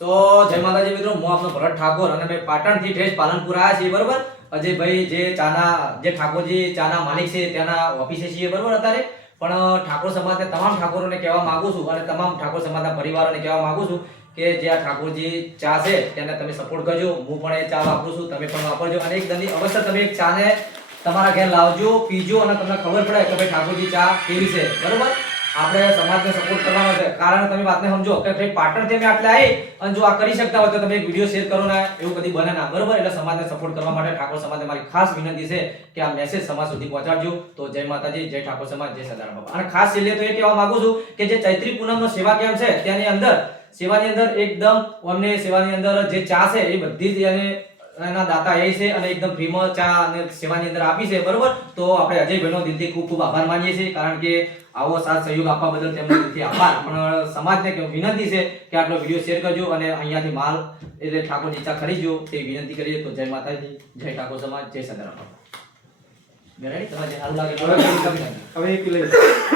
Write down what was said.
તો જય માતાજી મિત્રો, હું આપનો ભરત ઠાકોર અને મેં પાટણથી ઠેઠ પાલનપુર આવ્યા છીએ. બરોબર, અજયભાઈ જે ઠાકોરજી ચાના માલિક છે ત્યાંના ઓફિસે છીએ. બરોબર, અત્યારે પણ ઠાકોર સમાજના તમામ ઠાકોરોને કહેવા માંગુ છું અને તમામ ઠાકોર સમાજના પરિવારોને કહેવા માંગુ છું કે જે આ ઠાકોરજી ચા છે તેને તમે સપોર્ટ કરજો. હું પણ એ ચા વાપરું છું, તમે પણ વાપરજો અને એક દંડી અવશ્ય તમે એક ચાને તમારા ઘેર લાવજો, પીજો અને તમને ખબર પડે કે ભાઈ ઠાકોરજી ચા કેવી છે. બરોબર, આપણે સમાજને સપોર્ટ કરવાનો છે. કારણ તમે વાતને સમજો કે ભાઈ પાટણથી અમે આટલે આવી અને જો આ કરી શકતા હોય તો તમે એક વિડીયો શેર કરો ને, એવું કદી બને ના. બરોબર, એટલે સમાજને સપોર્ટ કરવા માટે ઠાકોર સમાજને મારી ખાસ વિનંતી છે કે આ મેસેજ સમાજ સુધી પહોંચાડજો. તો જય માતાજી, જય ઠાકોર સમાજ, જય સદારામ બાપા. અને ખાસ છેલ્લે તો એ કહેવા માંગુ છું કે જે ચૈત્રી પૂનમનો સેવા કેમ્પ છે ત્યાંની અંદર સેવાની અંદર એકદમ અમને સેવાની અંદર જે ચા છે એ બધી જ એના દાતા એ છે અને એકદમ ફ્રીમાં ચા અને સેવાની અંદર આપી છે. બરોબર, તો આપણે અજયભાઈનો દિલથી ખૂબ ખૂબ આભાર માનીએ છીએ, કારણ કે આવો સાથ સહયોગ આપવા બદલ તેમનો દિલથી આભાર. પણ સમાજને વિનંતી છે કે આટલો વિડીયો શેર કરજો અને અહીંયાથી માલ એટલે ઠાકોરજી ચા ખરીદજો તે વિનંતી કરીએ. તો જય માતાજી, જય ઠાકોર સમાજ, જય સદારામ બાપા. તમારે સારું લાગે હવે